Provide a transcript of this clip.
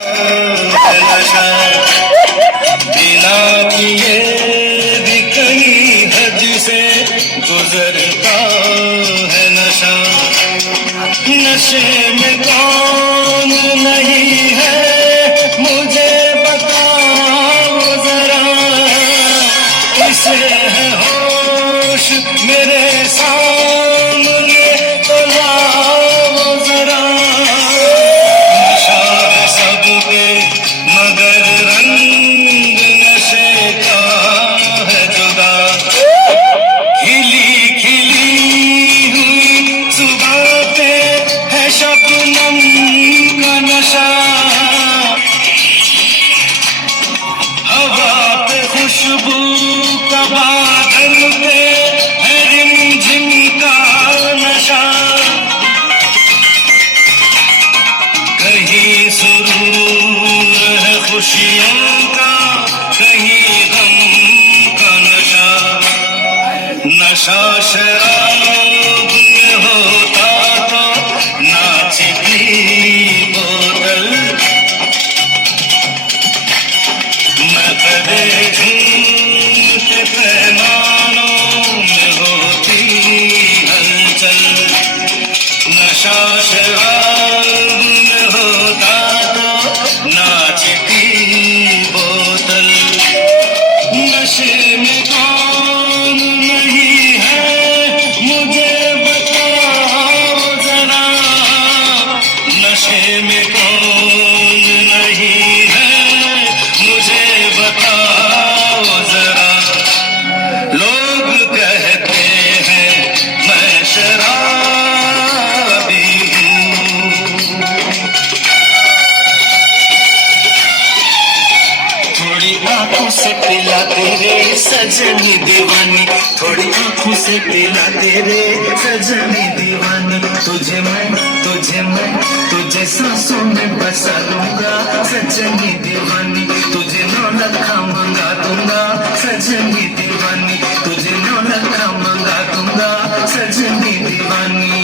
नशा बिना पिए भी कहीं हद से गुजरता है नशा। नशे में कौन नहीं है मुझे बताओ जरा, किसे है होश मेरे सामने तो लाओ जरा। नशा है सबके मगर रंग नशे का है जुदा। खिली खिली हुई सुबह पे है शबनम का नशा। हवा पे खुशबू का बादल पे है रिमझिम का नशा। कहीं सुरूर है खुशियों का, कहीं गम का नशा। नशा शराब में होता तो नाचती बोतल। मैं कदे झूमते पैमानों में होती हलचल। नशा शराब में होता तो नाचती बोतल। नशे में कौन नहीं है मुझे बताओ जरा, नशे में कौन नहीं है मुझे बताओ जरा। लोग कहते हैं मैं शराबी हूँ, थोड़ी आंखों से पिला तेरे सजनी दीवानी, थोड़ी आंखों से पिला तेरे सजनी दीवानी। तुझे मैं तुझे सांसों में बसा लूंगा सजनी दीवानी। तुझे 9 लखा मंगा दूंगा सजनी दीवानी। तुझे 9 लखा मंगा दूंगा सजनी दीवानी।